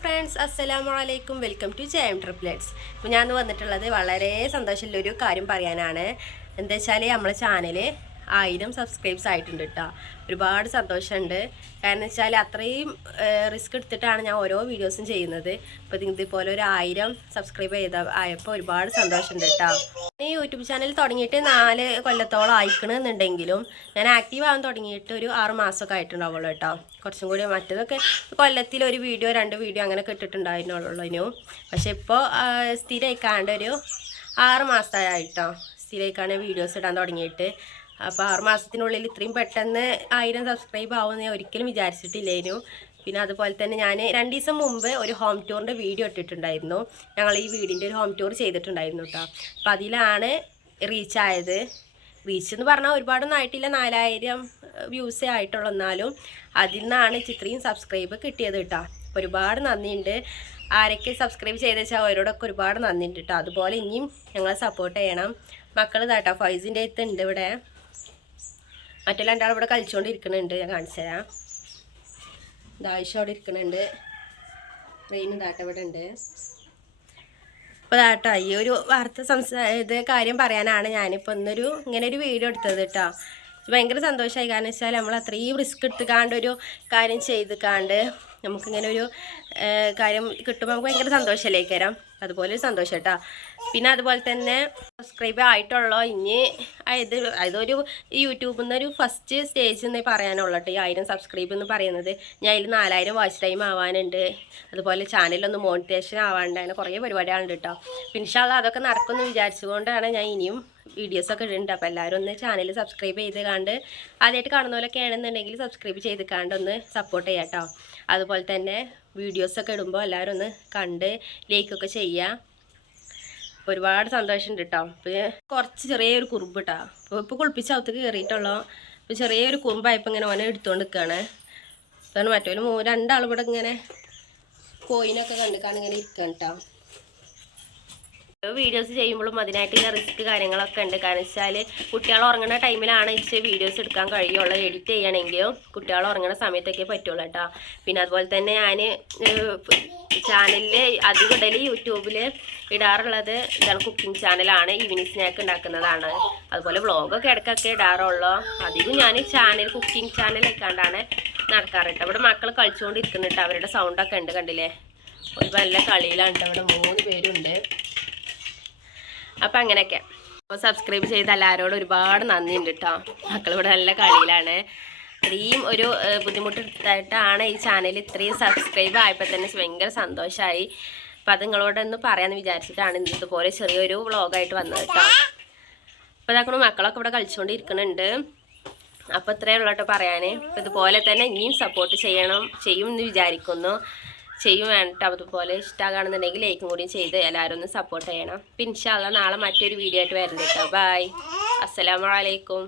Friends, അസ്സലാമലൈക്കും. Welcome to JM triplets. അപ്പോൾ ഞാൻ വന്നിട്ടുള്ളത് വളരെ സന്തോഷമുള്ളൊരു കാര്യം പറയാനാണ്. എന്താ വെച്ചാൽ നമ്മളെ ചാനൽ 1000 സബ്സ്ക്രൈബ്സ് ആയിട്ടുണ്ട് കേട്ടോ. ഒരുപാട് സന്തോഷമുണ്ട്. കാരണം വെച്ചാൽ അത്രയും റിസ്ക് എടുത്തിട്ടാണ് ഞാൻ ഓരോ വീഡിയോസും ചെയ്യുന്നത്. അപ്പോൾ ഇതുപോലെ ഒരു 1000 സബ്സ്ക്രൈബ് ആയപ്പോൾ ഒരുപാട് സന്തോഷമുണ്ട് കേട്ടോ. ഈ യൂട്യൂബ് ചാനൽ തുടങ്ങിയിട്ട് 4 കൊല്ലത്തോളം ആയിക്കണമെന്നുണ്ടെങ്കിലും ഞാൻ ആക്റ്റീവ് ആവാൻ തുടങ്ങിയിട്ട് ഒരു 6 മാസമൊക്കെ ആയിട്ടുണ്ടാവുള്ളൂ കേട്ടോ. കുറച്ചും കൂടി മറ്റതൊക്കെ കൊല്ലത്തിൽ ഒരു വീഡിയോ 2 വീഡിയോ അങ്ങനെ ഇട്ടിട്ടുണ്ടായിരുന്നുള്ളൂ. പക്ഷെ ഇപ്പോൾ സ്ഥിരമായിക്കാണ്ട് ഒരു 6 മാസമായിട്ടോ സ്ഥിരമായിക്കാണ് വീഡിയോസ് ഇടാൻ തുടങ്ങിയിട്ട്. അപ്പോൾ 6 മാസത്തിനുള്ളിൽ ഇത്രയും പെട്ടെന്ന് 1000 സബ്സ്ക്രൈബ് ആവുമെന്ന് ഞാൻ ഒരിക്കലും വിചാരിച്ചിട്ടില്ലായിരുന്നു. പിന്നെ അതുപോലെ തന്നെ ഞാൻ 2 ദിവസം മുമ്പ് ഒരു ഹോം ടൂറിൻ്റെ വീഡിയോ ഇട്ടിട്ടുണ്ടായിരുന്നു. ഞങ്ങൾ ഈ വീടിൻ്റെ ഒരു ഹോം ടൂർ ചെയ്തിട്ടുണ്ടായിരുന്നു കേട്ടോ. അപ്പോൾ അതിലാണ് റീച്ച് ആയത്. റീച്ച് എന്ന് പറഞ്ഞാൽ ഒരുപാടൊന്നും ആയിട്ടില്ല, 4000 വ്യൂസേ ആയിട്ടുള്ളൂ. എന്നാലും അതിൽ നിന്നാണ് ഇത്രയും സബ്സ്ക്രൈബ് കിട്ടിയത് കേട്ടോ. അപ്പോൾ ഒരുപാട് നന്ദിയുണ്ട്. ആരൊക്കെ സബ്സ്ക്രൈബ് ചെയ്ത് വെച്ചാൽ അവരോടൊക്കെ ഒരുപാട് നന്ദിയുണ്ട് കേട്ടോ. അതുപോലെ ഇനിയും ഞങ്ങളെ സപ്പോർട്ട് ചെയ്യണം. മക്കൾ ഇതാട്ടോ ഫൈസിൻ്റെ അടുത്ത് ഉണ്ട് ഇവിടെ. മറ്റേ രണ്ടാൾ ഇവിടെ കളിച്ചുകൊണ്ടിരിക്കുന്നുണ്ട്. ഞാൻ കാണിച്ചു തരാം. ആവശ്യം അവിടെ ഇരിക്കുന്നുണ്ട്. ട്രെയിൻ ഇതാട്ട ഇവിടെ ഉണ്ട്. അപ്പോൾ ഇതാട്ടോ ഈ ഒരു വാർത്ത കാര്യം പറയാനാണ് ഞാനിപ്പോൾ ഇങ്ങനെ ഒരു വീഡിയോ എടുത്തത് കേട്ടോ. ഭയങ്കര സന്തോഷമായി. കാരണം വെച്ചാൽ നമ്മൾ അത്രയും റിസ്ക് എടുത്തുകാണ്ട് ഒരു കാര്യം ചെയ്തുകാണ്ട് നമുക്കിങ്ങനെ ഒരു കാര്യം കിട്ടുമ്പോൾ നമുക്ക് ഭയങ്കര സന്തോഷമല്ലേ കയറാം. അതുപോലെ ഒരു സന്തോഷം കേട്ടോ. പിന്നെ അതുപോലെ തന്നെ സബ്സ്ക്രൈബ് ആയിട്ടുള്ളോ ഇനി അതൊരു യൂട്യൂബിൽ നിന്നൊരു ഫസ്റ്റ് സ്റ്റേജ് എന്നേ പറയാനുള്ളൂ കേട്ടോ. ഈ 1000 സബ്സ്ക്രൈബ് എന്ന് പറയുന്നത്. ഞാൻ അതിൽ 4000 വാച്ച് ടൈം ആവാനുണ്ട്. അതുപോലെ ചാനലൊന്ന് മോണിറ്റേഷൻ ആവാണ്ട് അങ്ങനെ കുറേ പരിപാടികളുണ്ട് കേട്ടോ. പിന്നെ ഇൻഷാ അല്ലാഹ് അതൊക്കെ നടക്കുമെന്ന് വിചാരിച്ചുകൊണ്ടാണ് ഞാൻ ഇനിയും വീഡിയോസൊക്കെ ഇടുന്നുണ്ട്. അപ്പോൾ എല്ലാവരും ഒന്ന് ചാനൽ സബ്സ്ക്രൈബ് ചെയ്ത് കണ്ട് ആദ്യമായിട്ട് കാണുന്നവരൊക്കെ ആണെന്നുണ്ടെങ്കിൽ സബ്സ്ക്രൈബ് ചെയ്ത് കണ്ട് ഒന്ന് സപ്പോർട്ട് ചെയ്യാം കേട്ടോ. അതുപോലെ തന്നെ വീഡിയോസൊക്കെ ഇടുമ്പോൾ എല്ലാവരും ഒന്ന് കണ്ട് ലൈക്കൊക്കെ ചെയ്യുക. ഒരുപാട് സന്തോഷമുണ്ട് കേട്ടോ. അപ്പോൾ കുറച്ച് ചെറിയൊരു കുറുമ്പ് കേട്ടോ. ഇപ്പോൾ കുളിപ്പിച്ച് അകത്തേക്ക് കയറിയിട്ടുള്ളൂ. അപ്പോൾ ചെറിയൊരു കുറുമ്പായപ്പോൾ ഇങ്ങനെ ഓനെ എടുത്തുകൊണ്ട് നിൽക്കുകയാണ്. അതാണ് മറ്റൊരു 2 ആൾ ഇവിടെ ഇങ്ങനെ കോയിനൊക്കെ കണ്ടിക്കാണ് ഇങ്ങനെ ഇരിക്കുകയാണ് കേട്ടോ. വീഡിയോസ് ചെയ്യുമ്പോഴും അതിനായിട്ടുള്ള റിസ്ക് കാര്യങ്ങളൊക്കെ ഉണ്ട്. കാരണം വെച്ചാൽ കുട്ടികൾ ഉറങ്ങുന്ന ടൈമിലാണ് വീഡിയോസ് എടുക്കാൻ കഴിയുള്ളൂ. എഡിറ്റ് ചെയ്യണമെങ്കിലും കുട്ടികൾ ഉറങ്ങുന്ന സമയത്തൊക്കെ പറ്റുള്ളൂ കേട്ടോ. പിന്നെ അതുപോലെ തന്നെ ഞാൻ ചാനലിൽ അധികം ഡെയിലി യൂട്യൂബിൽ ഇടാറുള്ളത് ഇതാണ്, കുക്കിംഗ് ചാനലാണ്. ഈവനിങ് സ്നാക്ക് ഉണ്ടാക്കുന്നതാണ്. അതുപോലെ വ്ളോഗൊക്കെ ഇടയ്ക്കൊക്കെ ഇടാറുള്ളൂ. അധികം ഞാൻ ചാനൽ കുക്കിംഗ് ചാനലൊക്കെയാണ് നടക്കാറ് കേട്ടോ. ഇവിടെ മക്കൾ കളിച്ചുകൊണ്ടിരിക്കുന്നുണ്ട്. അവരുടെ സൗണ്ടൊക്കെ ഉണ്ട്, കണ്ടില്ലേ? ഒരു നല്ല കളിയിലാണ് കേട്ടോ. ഇവിടെ 3 പേരുണ്ട്. അപ്പം അങ്ങനെയൊക്കെ. അപ്പോൾ സബ്സ്ക്രൈബ് ചെയ്ത എല്ലാവരോടും ഒരുപാട് നന്ദിയുണ്ട് കേട്ടോ. മക്കളിവിടെ നല്ല കളിയിലാണ്. ഇത്രയും ഒരു ബുദ്ധിമുട്ടെടുത്തായിട്ടാണ് ഈ ചാനൽ ഇത്രയും സബ്സ്ക്രൈബ് ആയപ്പോൾ തന്നെ ഭയങ്കര സന്തോഷമായി. അപ്പം അത് നിങ്ങളോടൊന്ന് പറയാമെന്ന് വിചാരിച്ചിട്ടാണ് ഇതുപോലെ ചെറിയൊരു വ്ളോഗായിട്ട് വന്നത് കേട്ടോ. അപ്പോൾ ഇതാക്കണം മക്കളൊക്കെ ഇവിടെ കളിച്ചുകൊണ്ടിരിക്കുന്നുണ്ട്. അപ്പോൾ ഇത്രയേ ഉള്ളൂ കേട്ടോ പറയാൻ. അപ്പോൾ ഇതുപോലെ തന്നെ ഇനിയും സപ്പോർട്ട് ചെയ്യും എന്ന് വിചാരിക്കുന്നു. ചെയ്യും വേണ്ട. അതുപോലെ ഇഷ്ടമാണെന്നുണ്ടെങ്കിൽ ലൈക്കും കൂടി ചെയ്ത് എല്ലാവരും ഒന്ന് സപ്പോർട്ട് ചെയ്യണം. പിന്നെ ഇൻഷാ അല്ലാഹ് നാളെ മറ്റൊരു വീഡിയോ ആയിട്ട് വരുന്നുണ്ട് കേട്ടോ. ബൈ, അസ്സലാമു അലൈക്കും.